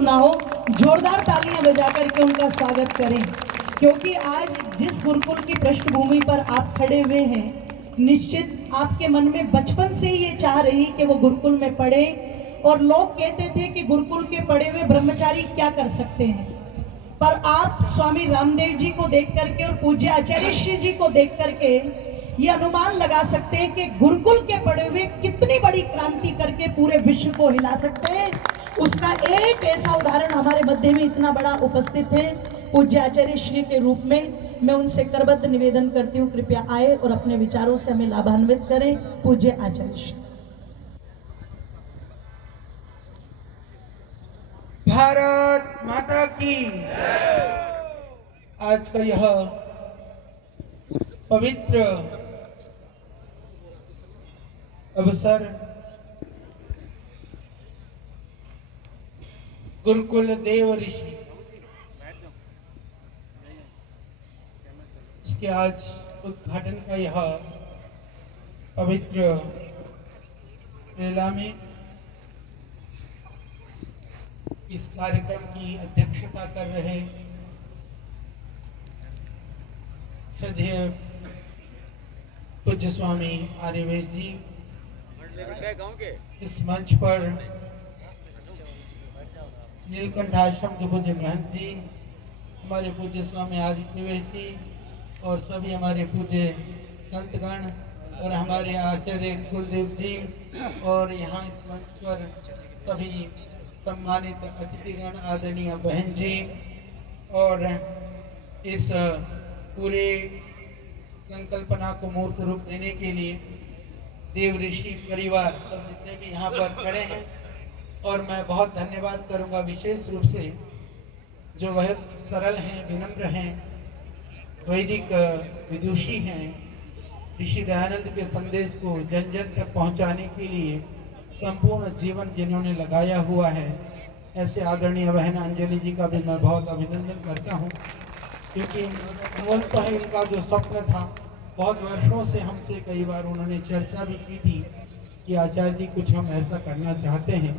ना हो, जोरदार तालियां बजा करके उनका स्वागत करें, क्योंकि आज जिस गुरुकुल की पृष्ठभूमि पर आप खड़े हुए हैं, निश्चित आपके मन में बचपन से ये चाह रही कि वो गुरुकुल में पढ़े। और लोग कहते थे कि गुरुकुल के पढ़े हुए ब्रह्मचारी क्या कर सकते हैं, पर आप स्वामी रामदेव जी को देख करके और पूज्य आचार्य श्री जी को देख करके ये अनुमान लगा सकते हैं कि गुरुकुल के पढ़े हुए कितनी बड़ी क्रांति करके पूरे विश्व को हिला सकते हैं। उसका एक ऐसा उदाहरण हमारे मध्य में इतना बड़ा उपस्थित है पूज्य आचार्य श्री के रूप में। मैं उनसे करबद्ध निवेदन करती हूँ, कृपया आए और अपने विचारों से हमें लाभान्वित करें। पूज्य आचार्य श्री। भारत माता की। आज का यह पवित्र अवसर गुरुकुल देव ऋषि इसके आज उद्घाटन का यह पवित्र मेला में इस कार्यक्रम की अध्यक्षता कर रहे श्रद्धेय पूज्य स्वामी आर्यवेश जी, इस मंच पर नीलकंठ आश्रम के पूज्य महंत जी, हमारे पूज्य स्वामी आदित्यवेश जी और सभी हमारे पूज्य संतगण और हमारे आचार्य कुलदेव जी, और यहाँ इस मंच पर सभी सम्मानित अतिथिगण, आदरणीय बहन जी, और इस पूरे संकल्पना को मूर्त रूप देने के लिए देव ऋषि परिवार सब जितने भी यहाँ पर खड़े हैं, और मैं बहुत धन्यवाद करूँगा विशेष रूप से जो वह सरल हैं, विनम्र हैं, वैदिक विदुषी हैं, ऋषि दयानंद के संदेश को जन जन तक पहुँचाने के लिए संपूर्ण जीवन जिन्होंने लगाया हुआ है, ऐसे आदरणीय बहन अंजलि जी का भी मैं बहुत अभिनंदन करता हूँ, क्योंकि मूलतः इनका जो स्वप्न था बहुत वर्षों से हमसे कई बार उन्होंने चर्चा भी की थी कि आचार्य जी कुछ हम ऐसा करना चाहते हैं।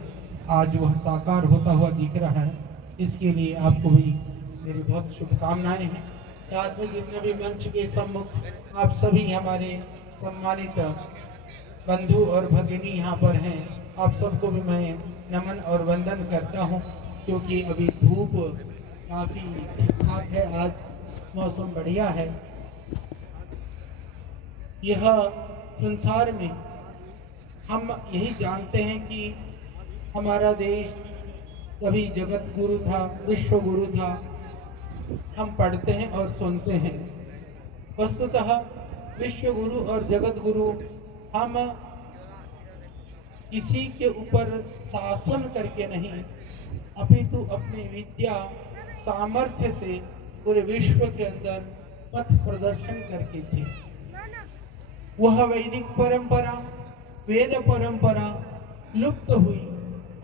आज वह साकार होता हुआ दिख रहा है, इसके लिए आपको भी मेरी बहुत शुभकामनाएं हैं। साथ में जितने भी मंच के सम्मुख आप सभी हमारे सम्मानित बंधु और भगिनी यहाँ पर हैं, आप सबको भी मैं नमन और वंदन करता हूँ, क्योंकि अभी धूप काफ़ी ठीक ठाक है, आज मौसम बढ़िया है। यह संसार में हम यही जानते हैं कि हमारा देश कभी जगत गुरु था, विश्व गुरु था, हम पढ़ते हैं और सुनते हैं। वस्तुतः विश्व गुरु और जगत गुरु हम किसी के ऊपर शासन करके नहीं, अपितु अपनी विद्या सामर्थ्य से पूरे विश्व के अंदर पथ प्रदर्शन करके थे। वह वैदिक परंपरा, वेद परंपरा लुप्त हुई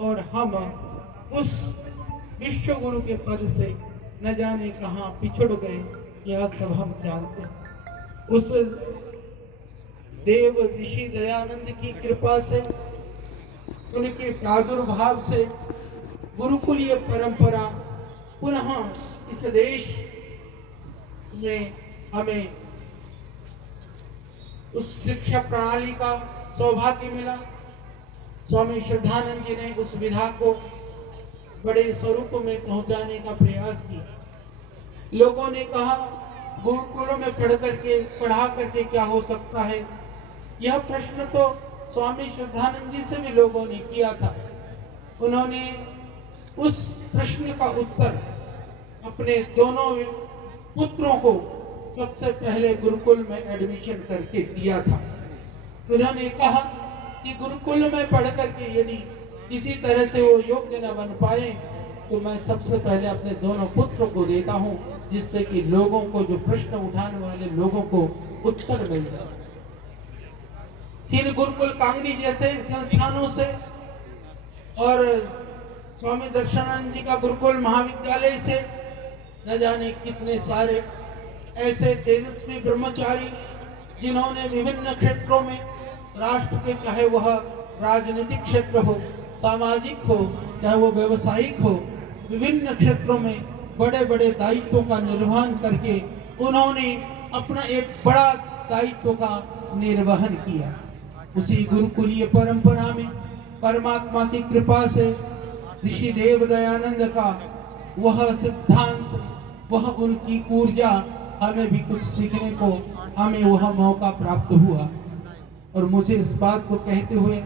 और हम उस विश्व गुरु के पद से न जाने कहां पिछड़ गए, यह सब हम जानते हैं। उस देव ऋषि दयानंद की कृपा से, उनके प्रादुर्भाव से गुरुकुलीय परंपरा पुनः इस देश में हमें उस शिक्षा प्रणाली का सौभाग्य मिला। स्वामी श्रद्धानंद जी ने उस विधा को बड़े स्वरूप में पहुंचाने का प्रयास किया। लोगों ने कहा गुरुकुलों में पढ़ा करके क्या हो सकता है। यह प्रश्न तो स्वामी श्रद्धानंद जी से भी लोगों ने किया था। उन्होंने उस प्रश्न का उत्तर अपने दोनों पुत्रों को सबसे पहले गुरुकुल में एडमिशन करके दिया था। उन्होंने कहा कि गुरुकुल में पढ़ करके यदि किसी तरह से वो योग्य न बन पाए तो मैं सबसे पहले अपने दोनों पुत्रों को देता हूँ, जिससे कि लोगों को, जो प्रश्न उठाने वाले लोगों को उत्तर मिल जाए। फिर गुरुकुल कांगड़ी जैसे संस्थानों से और स्वामी दर्शनानंद जी का गुरुकुल महाविद्यालय से न जाने कितने सारे ऐसे तेजस्वी ब्रह्मचारी जिन्होंने विभिन्न क्षेत्रों में राष्ट्र के, चाहे वह राजनीतिक क्षेत्र हो, सामाजिक हो, चाहे वो व्यवसायिक हो, विभिन्न क्षेत्रों में बड़े बड़े दायित्वों का निर्वहन करके उन्होंने अपना एक बड़ा दायित्व का निर्वहन किया। उसी गुरुकुलीय परंपरा में परमात्मा की कृपा से ऋषि देव दयानंद का वह सिद्धांत, वह उनकी ऊर्जा, हमें भी कुछ सीखने को हमें वह मौका प्राप्त हुआ। और मुझे इस बात को कहते हुए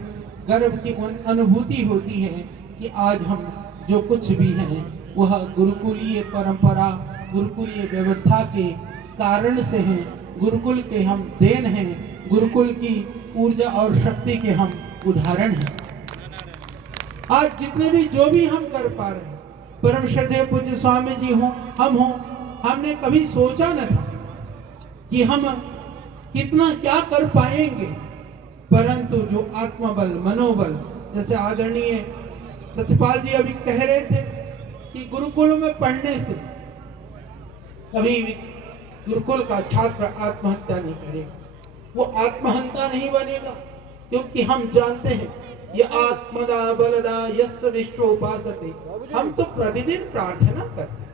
गर्व की अनुभूति होती है कि आज हम जो कुछ भी हैं वह गुरुकुलीय परंपरा, गुरुकुलीय व्यवस्था के कारण से हैं। गुरुकुल के हम देन हैं, गुरुकुल की ऊर्जा और शक्ति के हम उदाहरण हैं। आज जितने भी जो भी हम कर पा रहे हैं, परम श्रद्धेय पूज्य स्वामी जी हों, हम हों, हमने कभी सोचा न था कि हम कितना क्या कर पाएंगे, परंतु जो आत्मबल, मनोबल, जैसे आदरणीय सत्यपाल जी अभी कह रहे थे कि गुरुकुल में पढ़ने से कभी भी गुरुकुल का छात्र आत्महत्या नहीं करेगा, वो आत्महंता नहीं बनेगा, क्योंकि हम जानते हैं ये आत्मदा बलदा यस्य विश्व उपासते। हम तो प्रतिदिन प्रार्थना करते हैं,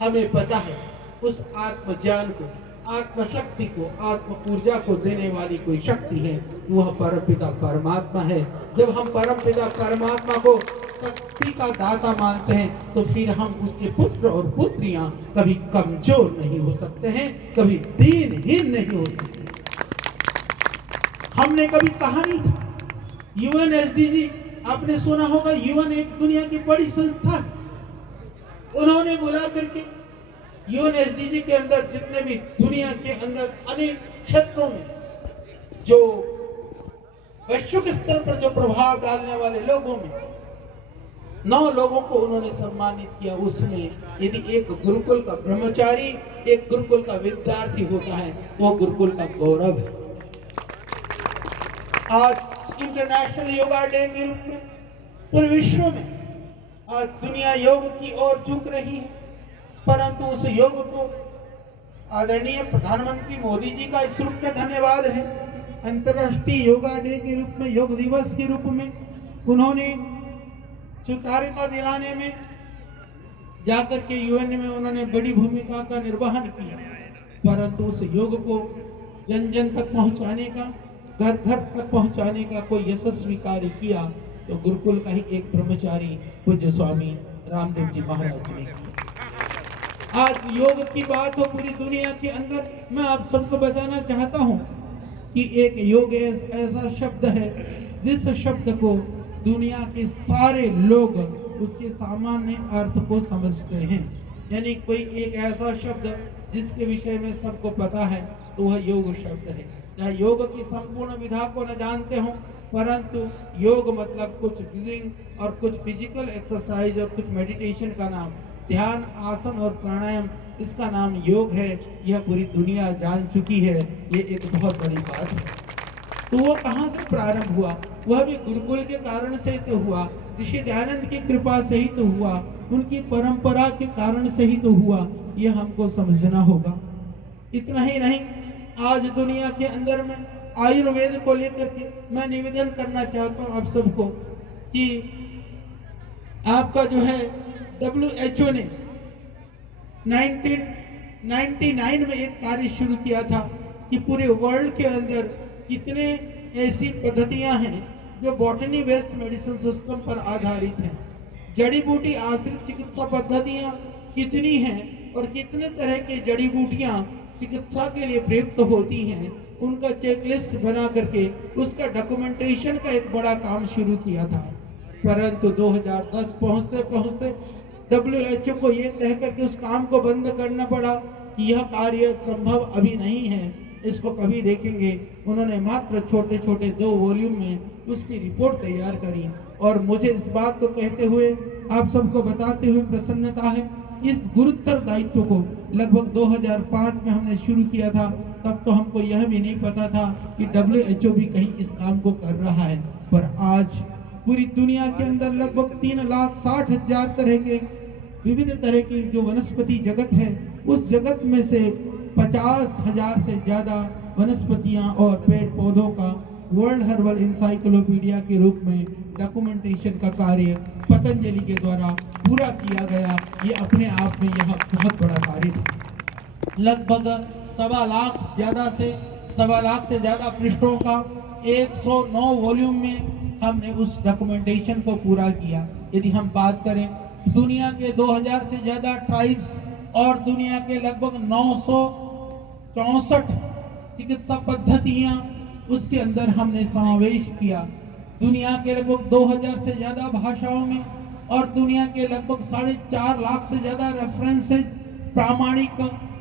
हमें पता है उस आत्म ज्ञान को, आत्म शक्ति को, आत्म ऊर्जा को देने वाली कोई शक्ति है, वह परमपिता परमात्मा है। जब हम परमपिता परमात्मा को शक्ति का दाता मानते हैं तो फिर हम उसके पुत्र और पुत्रियां कभी कमजोर नहीं हो सकते हैं, कभी दीनहीन नहीं हो सकते। हमने कभी कहा नहीं था, यूएनएसडीजी आपने सुना होगा, यूएन एक दुनिया की बड़ी संस्था है। उन्होंने बुला करके यूएनएसडीजी के अंदर जितने भी दुनिया के अंदर अनेक क्षेत्रों में जो वैश्विक स्तर पर जो प्रभाव डालने वाले लोगों में 9 लोगों को उन्होंने सम्मानित किया। उसमें यदि एक गुरुकुल का ब्रह्मचारी, एक गुरुकुल का विद्यार्थी होता है, वो गुरुकुल का गौरव है। आज इंटरनेशनल योगा डे के रूप में पूरे विश्व में आज दुनिया योग की ओर झुक रही है, परंतु उस योग को आदरणीय प्रधानमंत्री मोदी जी का इस रूप में धन्यवाद है। अंतर्राष्ट्रीय योगा डे के रूप में, योग दिवस के रूप में उन्होंने स्वीकार्यता दिलाने में जाकर के यूएन में उन्होंने बड़ी भूमिका का निर्वहन किया, परंतु उस योग को जन जन तक पहुंचाने का, घर घर तक पहुंचाने का कोई यशस्वी कार्य किया तो गुरुकुल का ही एक ब्रह्मचारी पूज्य स्वामी रामदेव जी महाराज ने किया। आज योग की बात हो पूरी दुनिया के अंदर, मैं आप सबको बताना चाहता हूं कि एक योग ऐसा शब्द है जिस शब्द को दुनिया के सारे लोग उसके सामान्य अर्थ को समझते हैं। यानी कोई एक ऐसा शब्द जिसके विषय में सबको पता है तो वह योग शब्द है। चाहे योग की संपूर्ण विधा को न जानते हो, परंतु योग मतलब कुछ ब्रीदिंग और कुछ फिजिकल एक्सरसाइज और कुछ मेडिटेशन का नाम, ध्यान, आसन और प्राणायाम, इसका नाम योग है। यह पूरी दुनिया जान चुकी है, ये एक बहुत बड़ी बात है। तो वो कहाँ से प्रारंभ हुआ? वह भी गुरुकुल के कारण से तो हुआ, ऋषि दयानंद की कृपा से ही तो हुआ, उनकी परंपरा के कारण से ही तो हुआ। यह हमको समझना होगा। इतना ही नहीं, आज दुनिया के अंदर में आयुर्वेद को लेकर के मैं निवेदन करना चाहता हूँ आप सबको कि आपका जो है WHO ने 1999 में एक कार्य शुरू किया था कि पूरे वर्ल्ड के अंदर कितने ऐसी पद्धतियां हैं जो बॉटनी बेस्ड मेडिसिन सिस्टम पर आधारित हैं, जड़ी बूटी आश्रित चिकित्सा पद्धतियां कितनी हैं और कितने तरह के जड़ी बूटियां चिकित्सा के लिए प्रयुक्त होती हैं, उनका चेकलिस्ट बना करके उसका डॉक्यूमेंटेशन का एक बड़ा काम शुरू किया था। परंतु 2010 पहुंचते पहुंचते WHO को ये कह करके उस काम को बंद करना पड़ा कि यह कार्य संभव अभी नहीं है, इसको कभी देखेंगे। उन्होंने मात्र छोटे छोटे 2 वॉल्यूम में उसकी रिपोर्ट तैयार करी और मुझे इस बात को कहते हुए आप सबको बताते हुए प्रसन्नता है, इस गुरुतर दायित्व को लगभग 2005 में हमने शुरू किया था। तब तो हमको यह भी नहीं पता था कि WHO भी कहीं इस काम को कर रहा है, पर आज पूरी दुनिया के अंदर लगभग 3,60,000 तरह के विविध तरह की जो वनस्पति जगत है, उस जगत में से 50,000 से ज्यादा वनस्पतियां और पेड़ पौधों का वर्ल्ड हर्बल इंसाइक्लोपीडिया के रूप में डॉक्यूमेंटेशन का कार्य पतंजलि के द्वारा पूरा किया गया, ये अपने आप में यह बहुत बड़ा कार्य था। लगभग 1.25 लाख से ज्यादा पृष्ठों का 109 वॉल्यूम में हमने उस डॉक्यूमेंटेशन को पूरा किया। यदि हम बात करें दुनिया के 2000 से ज्यादा ट्राइब्स और दुनिया के लगभग 964 चिकित्सा पद्धतियां उसके अंदर हमने समावेश किया। दुनिया के लगभग 2000 से ज्यादा भाषाओं में और दुनिया के लगभग 4.5 लाख से ज्यादा रेफरेंसेस प्रामाणिक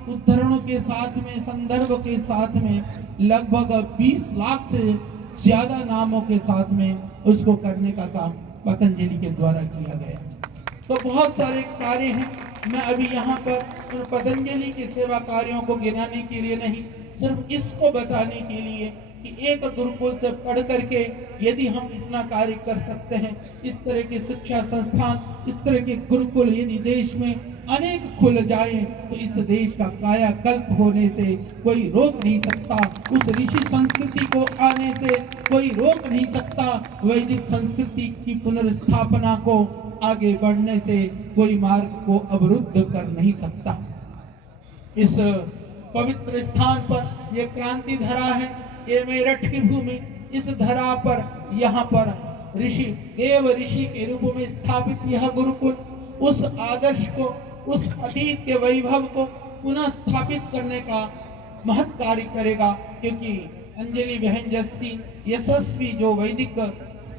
उद्धरणों के साथ में, संदर्भ के साथ में, लगभग 20 लाख से ज्यादा नामों के साथ में उसको करने का काम पतंजलि के द्वारा किया गया। तो बहुत सारे कार्य हैं। मैं अभी यहाँ पर उन पतंजलि के सेवा कार्यों को गिनाने के लिए नहीं, सिर्फ इसको बताने के लिए कि एक गुरुकुल से पढ़ करके यदि हम इतना कार्य कर सकते हैं, इस तरह के शिक्षा संस्थान, इस तरह के गुरुकुल यदि देश में अनेक खुल जाएं, तो इस देश का कायाकल्प होने से कोई रोक नहीं सकता। उस ऋषि संस्कृति को आने से कोई रोक नहीं सकता। वैदिक संस्कृति की पुनर्स्थापना को आगे बढ़ने से कोई मार्ग को अवरुद्ध कर नहीं सकता। इस पवित्र स्थान पर यह क्रांति धरा है, ये मेरठ की भूमि, इस धरा पर यहाँ पर देव ऋषि के रूप में स्थापित यह गुरुकुल उस आदर्श को, उस अतीत के वैभव को पुनः स्थापित करने का महत् कार्य करेगा। क्योंकि अंजलि बहन जैसी यशस्वी जो वैदिक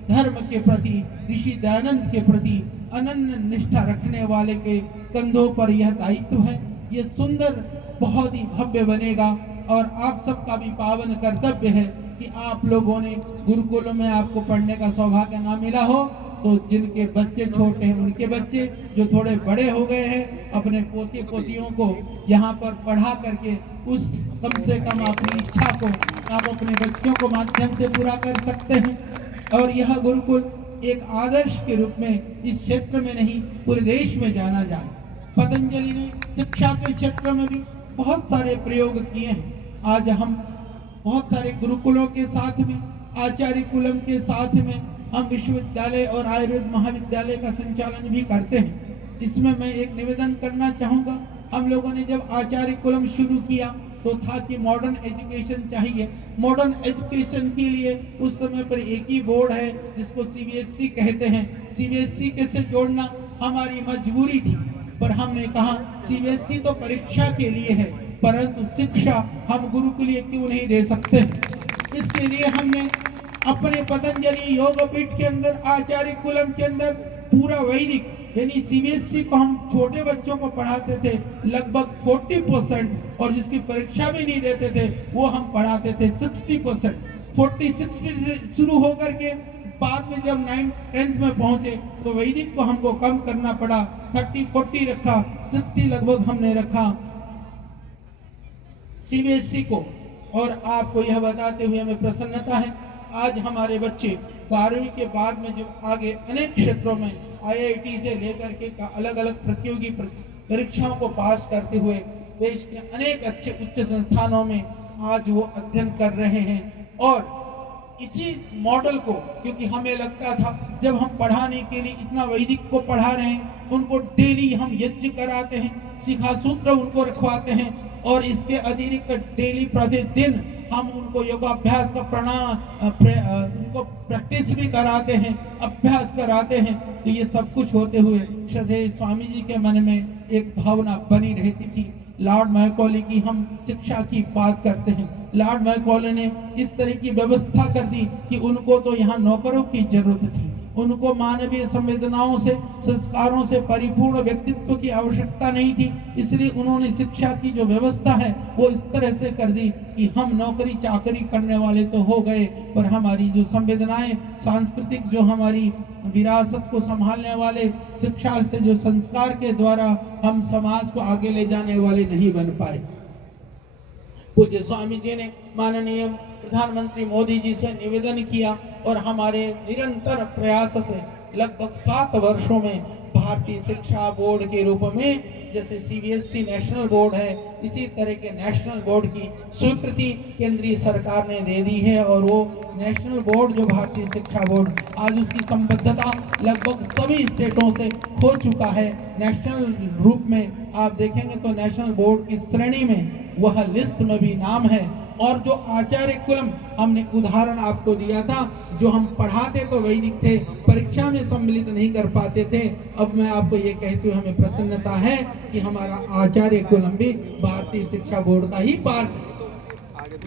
धर्म के प्रति, ऋषि दयानंद के प्रति अनन्य निष्ठा रखने वाले के कंधों पर यह दायित्व है। यह सुंदर बहुत ही भव्य बनेगा और आप सबका भी पावन कर्तव्य है कि आप लोगों ने गुरुकुलों में आपको पढ़ने का सौभाग्य ना मिला हो तो जिनके बच्चे छोटे हैं, उनके बच्चे जो थोड़े बड़े हो गए हैं, अपने पोते पोतियों को यहाँ पर पढ़ा करके उस कम से कम अपनी इच्छा को आप अपने बच्चों को माध्यम से पूरा कर सकते हैं। और यह गुरुकुल एक आदर्श के रूप में इस क्षेत्र में नहीं पूरे देश में जाना जाए। पतंजलि ने शिक्षा के क्षेत्र में भी बहुत सारे प्रयोग किए हैं। आज हम बहुत सारे गुरुकुलों के साथ में, आचार्य कुलम के साथ में हम विश्वविद्यालय और आयुर्वेद महाविद्यालय का संचालन भी करते हैं। इसमें मैं एक निवेदन करना चाहूँगा, हम लोगों ने जब आचार्य कुलम शुरू किया तो था कि मॉडर्न एजुकेशन चाहिए। मॉडर्न एजुकेशन के लिए उस समय पर एक ही बोर्ड है जिसको सीबीएसई कहते हैं। सीबीएसई के से जोड़ना हमारी मजबूरी थी, पर हमने कहा सीबीएसई तो परीक्षा के लिए है, परंतु शिक्षा हम गुरुकुलीय क्यों नहीं दे सकते। इसके लिए हमने अपने पतंजलि योगपीठ के अंदर, आचार्य कुलम के अंदर पूरा वैदिक यानी सीबीएसई को हम छोटे बच्चों को पढ़ाते थे लगभग 40%, और जिसकी परीक्षा भी नहीं देते थे वो हम पढ़ाते थे 60%। 40-60 से शुरू होकर के बाद में जब 9th-10th में पहुंचे तो वैदिक को हमको कम करना पड़ा, 30-40 रखा, 60 लगभग हमने रखा सीबीएसई को। और आपको यह बताते हुए हमें प्रसन्नता है, आज हमारे बच्चे 12वीं के बाद में जो आगे अनेक क्षेत्रों में आईआईटी से लेकर के अलग अलग प्रतियोगी परीक्षाओं को पास करते हुए देश के अनेक अच्छे उच्च संस्थानों में आज वो अध्ययन कर रहे हैं। और इसी मॉडल को, क्योंकि हमें लगता था जब हम पढ़ाने के लिए इतना वैदिक को पढ़ा रहे हैं, उनको डेली हम यज्ञ कराते हैं, शिखा सूत्र उनको रखवाते हैं, और इसके अतिरिक्त डेली प्रतिदिन हम उनको योगाभ्यास का उनको प्रैक्टिस भी कराते हैं, अभ्यास कराते हैं। तो ये सब कुछ होते हुए श्रद्धेय स्वामी जी के मन में एक भावना बनी रहती थी। लॉर्ड मैकॉले की हम शिक्षा की बात करते हैं, लॉर्ड मैकॉले ने इस तरह की व्यवस्था कर दी कि उनको तो यहाँ नौकरों की जरूरत थी, उनको मानवीय संवेदनाओं से, संस्कारों से परिपूर्ण व्यक्तित्व की आवश्यकता नहीं थी। इसलिए उन्होंने शिक्षा की जो व्यवस्था है वो इस तरह से कर दी कि हम नौकरी चाकरी करने वाले तो हो गए, पर हमारी जो संवेदनाएं, सांस्कृतिक जो हमारी विरासत को संभालने वाले, शिक्षा से जो संस्कार के द्वारा हम समाज को आगे ले जाने वाले नहीं बन पाए। पूज्य स्वामी जी ने माननीय प्रधानमंत्री मोदी जी से निवेदन किया और हमारे निरंतर प्रयास से लगभग 7 वर्षों में भारतीय शिक्षा बोर्ड के रूप में जैसे सीबीएसई नेशनल बोर्ड है, इसी तरह के नेशनल बोर्ड की स्वीकृति केंद्रीय सरकार ने दे दी है। और वो नेशनल बोर्ड जो भारतीय शिक्षा बोर्ड, आज उसकी संबद्धता लगभग सभी स्टेटों से हो चुका है। नेशनल रूप में आप देखेंगे तो नेशनल बोर्ड की श्रेणी में वह लिस्ट में भी नाम है। और जो आचार्य कुलम हमने उदाहरण आपको दिया था, जो हम पढ़ाते तो वैदिक थे, परीक्षा में सम्मिलित नहीं कर पाते थे, अब मैं आपको ये कहते हुए हमें प्रसन्नता है कि हमारा आचार्य कुलम भी भारतीय शिक्षा बोर्ड का ही पार्ट है।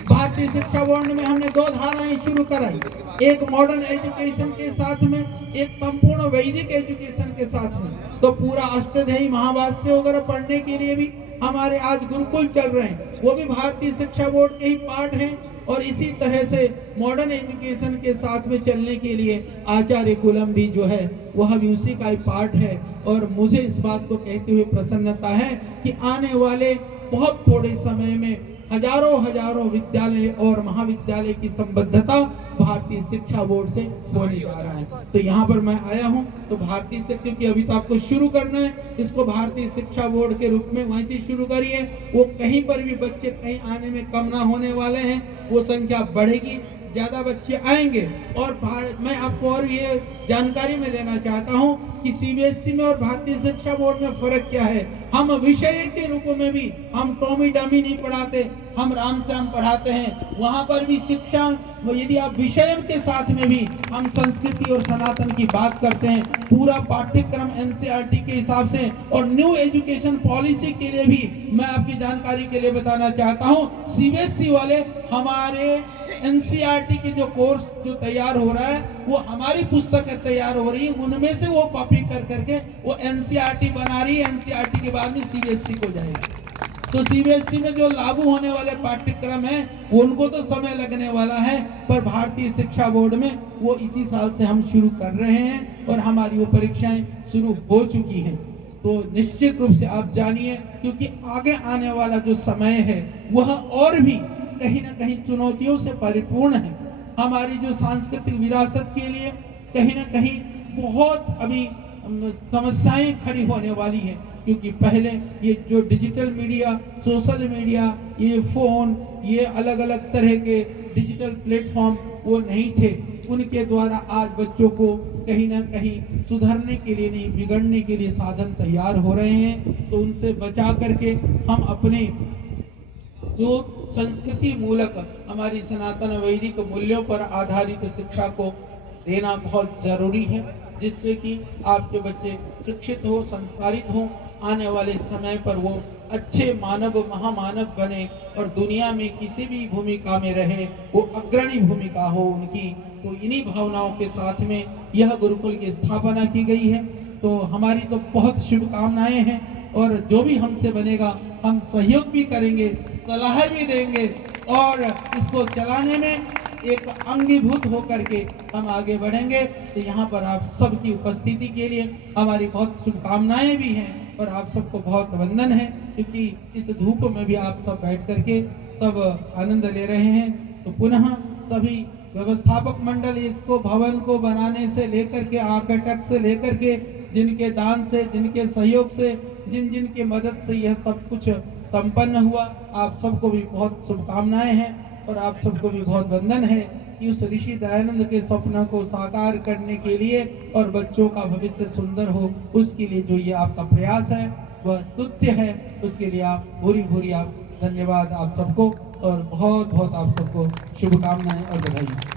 भारतीय शिक्षा बोर्ड में हमने 2 धाराएं शुरू कराई, एक मॉडर्न एजुकेशन के साथ में, एक संपूर्ण वैदिक एजुकेशन के साथ में। तो पूरा अष्टाध्यायी महाभाष्य वगैरह पढ़ने के लिए भी हमारे आज गुरुकुल चल रहे हैं, वो भी भारतीय शिक्षा बोर्ड के ही पार्ट हैं। और इसी तरह से मॉडर्न एजुकेशन के साथ में चलने के लिए आचार्य कुलम भी जो है वह भी उसी का ही पार्ट है। और मुझे इस बात को कहते हुए प्रसन्नता है कि आने वाले बहुत थोड़े समय में हजारों विद्यालय और महाविद्यालय की संबद्धता भारतीय शिक्षा बोर्ड से होने जा रहा है। तो यहाँ पर मैं आया हूँ तो भारतीय शिक्षा की अभी तो आपको शुरू करना है, इसको भारतीय शिक्षा बोर्ड के रूप में वहीं से शुरू करिए। वो कहीं पर भी बच्चे कहीं आने में कम ना होने वाले हैं, वो संख्या बढ़ेगी, ज्यादा बच्चे आएंगे। और मैं आपको और ये जानकारी में देना चाहता हूँ कि सीबीएसई में और भारतीय शिक्षा बोर्ड में फर्क क्या है। हम विषय के रूप में भी हम टॉमी डमी नहीं पढ़ाते, हम राम श्याम पढ़ाते हैं। वहां पर भी शिक्षा, यदि आप विषय के साथ में भी हम संस्कृति और सनातन की बात करते हैं, पूरा पाठ्यक्रम एनसीईआरटी के हिसाब से। और न्यू एजुकेशन पॉलिसी के लिए भी मैं आपकी जानकारी के लिए बताना चाहता हूँ, सीबीएसई वाले हमारे एनसीईआरटी के जो कोर्स जो तैयार हो रहा है, वो हमारी पुस्तकें तैयार हो रही है, उनमें से वो कॉपी कर करके वो एनसीईआरटी बना रही है। एनसीईआरटी के बाद में सीबीएसई को जाएगा। तो सीबीएसई में जो लागू होने वाले पाठ्यक्रम है उनको तो समय लगने वाला है, पर भारतीय शिक्षा बोर्ड में वो इसी साल से हम शुरू कर रहे हैं और हमारी वो परीक्षाएं शुरू हो चुकी हैं। तो निश्चित रूप से आप जानिए, क्योंकि आगे आने वाला जो समय है वह और भी कहीं ना कहीं चुनौतियों से परिपूर्ण है। हमारी जो सांस्कृतिक विरासत के लिए कहीं ना कहीं बहुत अभी समस्याएं खड़ी होने वाली है, क्योंकि पहले ये जो डिजिटल मीडिया, सोशल मीडिया, ये फोन, ये अलग अलग तरह के डिजिटल प्लेटफॉर्म वो नहीं थे। उनके द्वारा आज बच्चों को कहीं ना कहीं सुधरने के लिए नहीं, बिगड़ने के लिए साधन तैयार हो रहे हैं। तो उनसे बचा करके हम अपने जो संस्कृति मूलक हमारी सनातन वैदिक मूल्यों पर आधारित शिक्षा को देना बहुत जरूरी है, जिससे कि आपके बच्चे शिक्षित हो, संस्कारित हो, आने वाले समय पर वो अच्छे मानव, महामानव बने और दुनिया में किसी भी भूमिका में रहे, वो अग्रणी भूमिका हो उनकी। तो इन्हीं भावनाओं के साथ में यह गुरुकुल की स्थापना की गई है। तो हमारी तो बहुत शुभकामनाएं हैं, और जो भी हमसे बनेगा हम सहयोग भी करेंगे, सलाह भी देंगे, और इसको चलाने में एक अंगीभूत होकर के हम आगे बढ़ेंगे। तो यहाँ पर आप सबकी उपस्थिति के लिए हमारी बहुत शुभकामनाएं भी हैं, और आप सबको बहुत वंदन है, क्योंकि इस धूप में भी आप सब बैठ करके सब आनंद ले रहे हैं। तो पुनः सभी व्यवस्थापक मंडल, इसको भवन को बनाने से लेकर के, आर्किटेक्ट से लेकर के, जिनके दान से, जिनके सहयोग से, जिन की मदद से यह सब कुछ संपन्न हुआ, आप सबको भी बहुत शुभकामनाएं हैं, और आप सबको भी बहुत वंदन है कि उस ऋषि दयानंद के स्वप्न को साकार करने के लिए और बच्चों का भविष्य सुंदर हो, उसके लिए जो ये आपका प्रयास है वह स्तुत्य है। उसके लिए आप भूरी आप धन्यवाद आप सबको, और बहुत आप सबको शुभकामनाएं और बधाई।